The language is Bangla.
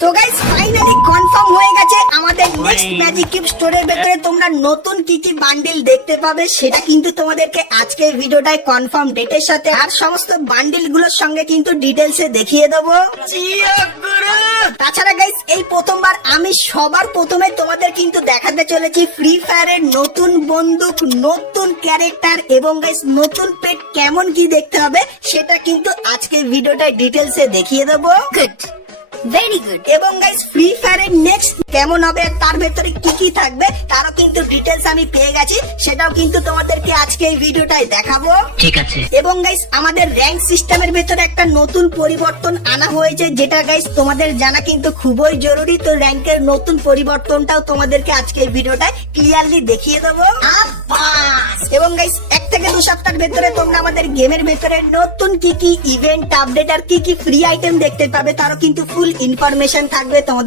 তো গাইস ফাইনালি কনফার্ম হয়ে গেছে আমাদের নেক্সট ম্যাজিক কিউব স্টোরের ভেতরে তোমরা নতুন কি কি বান্ডিল দেখতে পাবে সেটা কিন্তু তোমাদেরকে আজকের ভিডিওটায় কনফার্ম ডেটের সাথে আর সমস্ত বান্ডিল গুলোর সঙ্গে কিন্তু ডিটেলসে দেখিয়ে দেবো। তাছাড়া গাইস এই প্রথমবার আমি সবার প্রথমে তোমাদের কিন্তু দেখাতে চলেছি ফ্রি ফায়ারের নতুন বন্দুক, নতুন ক্যারেক্টার এবং গাইস নতুন পেট কেমন কি দেখতে হবে সেটা কিন্তু আজকের ভিডিওটায় ডিটেলসে দেখিয়ে দেবো। Very good. এবং গাইস ফ্রি ফায়ারের নেক্সট কেমন হবে তার ভেতরে কি কি থাকবে তারও কিন্তু ডিটেলস আমি পেয়ে গেছি, সেটাও কিন্তু তোমাদেরকে আজকে এই ভিডিওটাই দেখাবো। ঠিক আছে। এবং গাইস আমাদের র্যাঙ্ক সিস্টেমের ভেতরে একটা নতুন পরিবর্তন আনা হয়েছে, যেটা গাইস তোমাদের জানা কিন্তু খুবই জরুরি। তো র্যাঙ্কের নতুন পরিবর্তনটাও তোমাদেরকে আজকে এই ভিডিওটায় ক্লিয়ারলি দেখিয়ে দেবো। এবং গাইস 1 থেকে 2 সপ্তাহের ভেতরে তোমরা আমাদের গেমের ভেতরে নতুন কি কি ইভেন্ট আপডেট আর কি কি ফ্রি আইটেম দেখতে পাবে তারও কিন্তু ফুল ইনফরমেশন থাকবে তোমাদের।